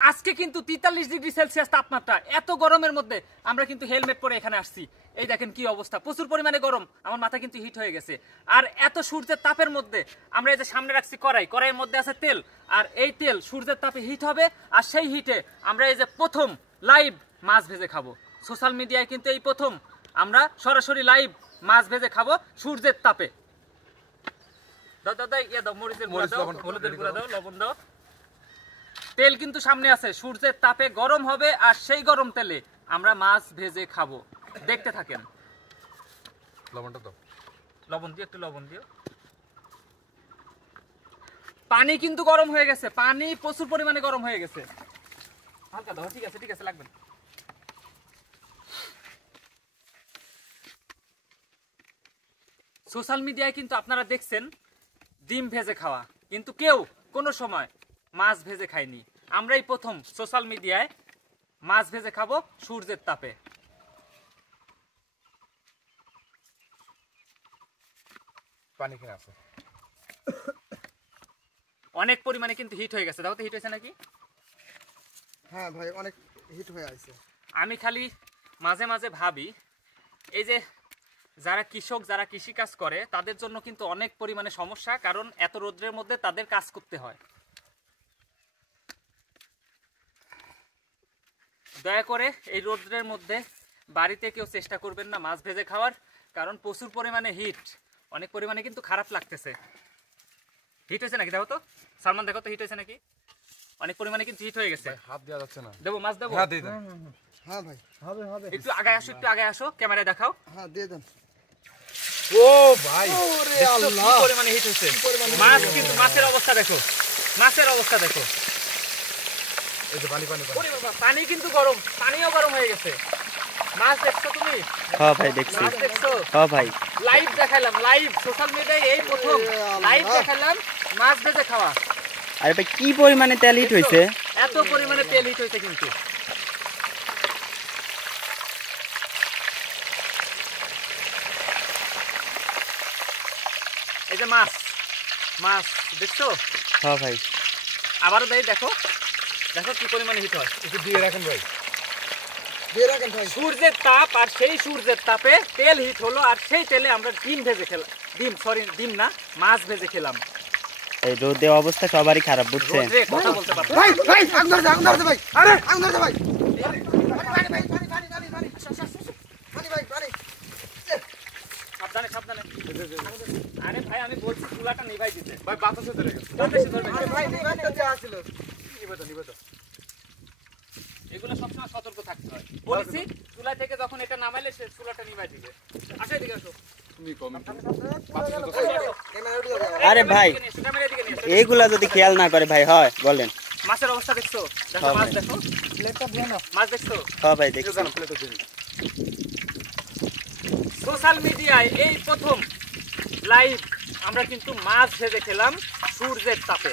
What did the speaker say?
আজকে কিন্তু 43 degree Celsius তাপমাত্রা, এত গরমের মধ্যে আমরা কিন্তু হেলমেট পরে এখানে আসছি। এই দেখেন কি অবস্থা, প্রচুর পরিমাণে গরম, আমার মাথা কিন্তু হিট হয়ে গেছে। আর এত সূর্যের তাপের মধ্যে আমরা এই যে সামনে রাখছি কড়াইয়ের মধ্যে আছে তেল, আর এই তেল সূর্যের তাপে হিট হবে, আর সেই হিটে আমরা এই যে প্রথম লাইভ মাছ ভেজে খাবো। সোশ্যাল মিডিয়ায় কিন্তু এই প্রথম আমরা সরাসরি লাইভ মাছ ভেজে খাবো সূর্যের তাপে। দাদা ইয়ে দাও, মরিচের গুঁড়া দাও, হলুদের গুঁড়া দাও, লবণ দাও। তেল কিন্তু সামনে আছে, সূর্যের তাপে গরম হবে, আর সেই গরম তেলে আমরা মাছ ভেজে খাবো। দেখতে থাকেন। লবণটা দাও, লবণ দিও, একটু লবণ দিও। পানি কিন্তু গরম হয়ে গেছে, পানি প্রচুর পরিমাণে গরম হয়ে গেছে। হালকা দাও, ঠিক আছে ঠিক আছে, লাগবে না। সোশ্যাল মিডিয়ায় কিন্তু আপনারা দেখছেন ডিম ভেজে খাওয়া, কিন্তু কেউ কোনো সময় মাছ ভেজে খায়নি। আমরাই প্রথম সোশ্যাল মিডিয়ায় মাছ ভেজে খাবো সূর্যের তাপে। পানি কিনে আছে, অনেক পরিমাণে কিন্তু হিট হয়ে গেছে। দাও তো, হিট হয়েছে নাকি? হ্যাঁ ভাই, অনেক হিট হয়ে আছে। আমি খালি মাঝে মাঝে ভাবি, এই যে যারা কৃষক, যারা কৃষিকাজ করে, তাদের জন্য কিন্তু অনেক পরিমাণে সমস্যা, কারণ এত রোদ্রের মধ্যে তাদের কাজ করতে হয়। দয়া করে এই রোদ্রের মধ্যে বাড়িতে কেউ চেষ্টা করবেন না মাছ ভেজে খাওয়ার, কারণ প্রচুর পরিমাণে হিট, অনেক পরিমাণে কিন্তু খারাপ লাগতেছে। হিট হয়েছে নাকি? দেখো তো সালমান, দেখো তো হিট হয়েছে নাকি? অনেক পরিমাণে কিন্তু হিট হয়ে গেছে। হাত দেওয়া যাচ্ছে না। দেবো মাছ, দেবো? হ্যাঁ দিয়ে দেন। হ্যাঁ ভাই, হবে হবে। একটু আগে আসো, একটু আগে আসো, ক্যামেরায় দেখাও। হ্যাঁ দিয়ে দেন। ও ভাই, ওরে দেখছো আল্লাহ, কি পরিমাণে হিট হয়েছে। মাছ কিন্তু, মাছের অবস্থা দেখো, মাছের অবস্থা দেখো। এই যে পানি পানি পানি। ওরে বাবা, পানি কিন্তু গরম, পানিও গরম হয়ে গেছে। মাছ দেখছো তুমি? হ্যাঁ ভাই দেখছি। মাছ দেখছো? হ্যাঁ ভাই। লাইভ দেখাইলাম, লাইভ সোশ্যাল মিডিয়ায় এই প্রথম লাইভ দেখাইলাম মাছ ভেজে খাওয়া। আরে ভাই কি পরিমাণে তেল হিট হয়েছে। এত পরিমাণে তেল হিট হয়েছে কিন্তু। এই যে মাছ, মাছ দেখছো? হ্যাঁ ভাই। আবারও দেই, দেখো দেখো কি পরিমাণে হিট হয়। একটু দিয়ে রাখেন ভাই, দিয়ে রাখেন ভাই। সূর্যের তাপ, আর সেই সূর্যের তাপে তেল হিট হলো, আর সেই তেলে আমরা ডিম ভেজে খেলাম। ডিম না, মাছ ভেজে খেলাম। এই রোদে অবস্থা সবারই খারাপ, বুঝছেন? রোদে কথা বলতে পারবো না। ভাই ভাই, আগুন ধরছে ভাই। আরে আগুন ধরছে ভাই। পানি ভাই, পানি পানি পানি পানি। পানি ভাই, পানি। সাবধানে সাবধানে। আরে ভাই, আমি বলছি চুলাটা নিভাই দিতে। ভাই বাতাসে ধরে গেছে। বেশি ধরবে না। আরে ভাই, নিবাইতে দেওয়া ছিল। নিবে তো। এগুলো সবসময় সতর্ক থাকতে হয়। বলেছি চুলা থেকে যখন এটা নামাইলে সে চুলাটা নিভাই দিবে। আসো এদিকে আসো। তুমি কম আরে ভাই, ক্যামেরার দিকে নিয়ে আসো। এইগুলা যদি খেয়াল না করে ভাই, হয় বলেন? মাছের অবস্থা দেখছো? দেখো হ্যাঁ মাছ ভাই। দেখো, প্লেটটা দিয়ে নাও। মাছ দেখছো? হ্যাঁ ভাই দেখছি। জানো প্লেটে দিন। সোশ্যাল মিডিয়ায় এই প্রথম লাইভ আমরা কিন্তু মাছ ভেজে খেলাম সূর্যের তাপে।